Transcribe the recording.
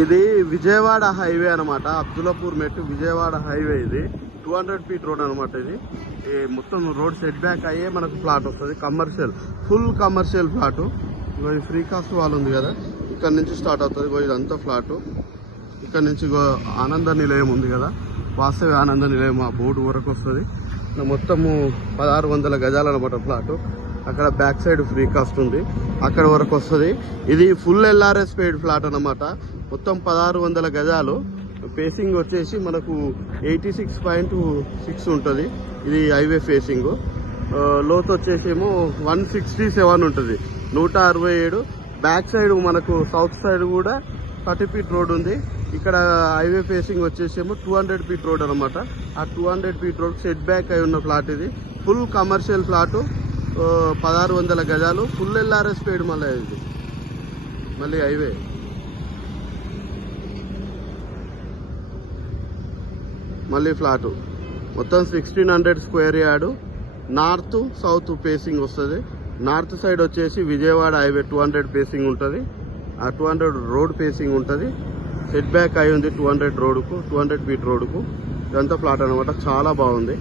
ఇది విజయవాడ హైవే అనమాట. అబ్దుల్లాపూర్ మెట్టు విజయవాడ హైవే. ఇది 200 ఫీట్ రోడ్ అనమాట. ఇది మొత్తం రోడ్ సెట్ బ్యాక్ అయ్యే మనకు ఫ్లాట్ వస్తుంది. Commercial, full commercial flat. ఈ ఫ్రీ కాస్ట్ వాల్ ఉంది కదా, ఇక్కడ నుంచి స్టార్ట్ అవుతుంది. ఇదంతా ఫ్లాట్. ఇక్కడ నుంచి ఆనంద నిలయం ఉంది కదా, వాస్తవ ఆనంద నిలయం, ఆ బోర్డు వరకు వస్తుంది. మొత్తము 1600 గజాలు అనమాట ఫ్లాట్. అక్కడ బ్యాక్ సైడ్ ఫ్రీ కాస్ట్ ఉంది, అక్కడ వరకు వస్తుంది. ఇది ఫుల్ LRS పెయిడ్ ఫ్లాట్ అనమాట. మొత్తం 1600 గజాలు. ఫేసింగ్ వచ్చేసి మనకు 86.6 ఉంటుంది. ఇది హైవే ఫేసింగ్. లోతు వచ్చేసేమో 167 ఉంటుంది, 167. బ్యాక్ సైడ్ మనకు సౌత్ సైడ్ కూడా 30 ఫీట్ రోడ్ ఉంది. ఇక్కడ హైవే ఫేసింగ్ వచ్చేసేమో 200 ఫీట్ రోడ్ అనమాట. ఆ 200 ఫీట్ రోడ్ సెట్ బ్యాక్ అయి ఉన్న ఫ్లాట్. ఇది ఫుల్ కమర్షియల్ ఫ్లాట్, 1600 గజాలు, ఫుల్ LRS పెయిడ్. మళ్ళీ ఇది మళ్ళీ హైవే. మళ్ళీ ఫ్లాట్ మొత్తం 1600 square yard. North south facing వస్తుంది. నార్త్ సైడ్ వచ్చేసి విజయవాడ హైవే 200 ఫేసింగ్ ఉంటుంది. ఆ 200 రోడ్ ఫేసింగ్ ఉంటుంది. సెట్ బ్యాక్ అయి ఉంది 200 రోడ్కు, 200 ఫీట్ రోడ్కు. ఇదంతా ఫ్లాట్ అనమాట. చాలా బాగుంది.